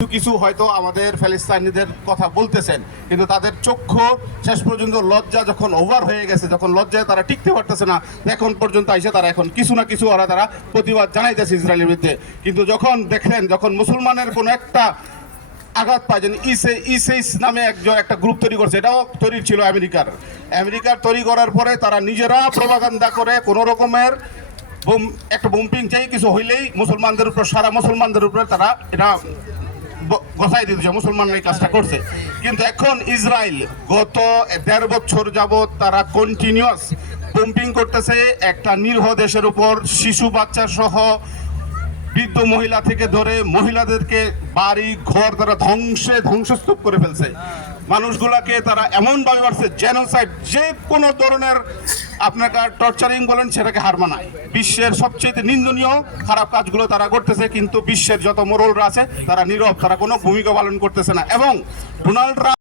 কিছু হয়তো আমাদের ফিলিস্তিনিদের কথা বলতেছেন, কিন্তু তাদের চক্ষু শেষ পর্যন্ত লজ্জা যখন ওভার হয়ে গেছে, যখন লজ্জায় তারা টিকতে পারতেছে না, এখন পর্যন্ত আইসে তারা এখন কিছু না কিছু তারা প্রতিবাদ জানাইতেছে ইসরায়েলের বিরুদ্ধে। কিন্তু যখন দেখলেন, যখন মুসলমানের কোনো একটা আঘাত পায়, যেন ইসেইস নামে একটা গ্রুপ তৈরি করছে, এটাও তৈরি ছিল আমেরিকার তৈরি করার পরে তারা নিজেরা প্রপাগান্ডা করে কোনো রকমের একটা বোম্পিং চাই কিছু হইলেই মুসলমানদের উপর, সারা মুসলমানদের উপরে তারা এটা গোসাই দিতেছে, মুসলমানরা এই কাজটা করছে। কিন্তু এখন ইসরায়েল গত ১.৫ বছর যাবৎ তারা কন্টিনিউয়াস বোম্পিং করতেছে একটা নিরীহ দেশের উপর, শিশু বাচ্চা সহ বৃদ্ধ মহিলা থেকে ধরে মহিলাদেরকে বাড়ি ঘর তারা ধ্বংসস্তূপ করে ফেলছে। মানুষগুলাকে তারা এমনভাবে মারছে, জেনোসাইড, যে কোনো ধরনের আপনাকে টর্চারিং বলেন সেটাকে হার মানায়। বিশ্বের সবচেয়ে নিন্দনীয় খারাপ কাজগুলো তারা করতেছে, কিন্তু বিশ্বের যত মোরলরা আছে তারা নীরব, তারা কোনো ভূমিকা পালন করতেছে না। এবং ডোনাল্ড ট্রাম্প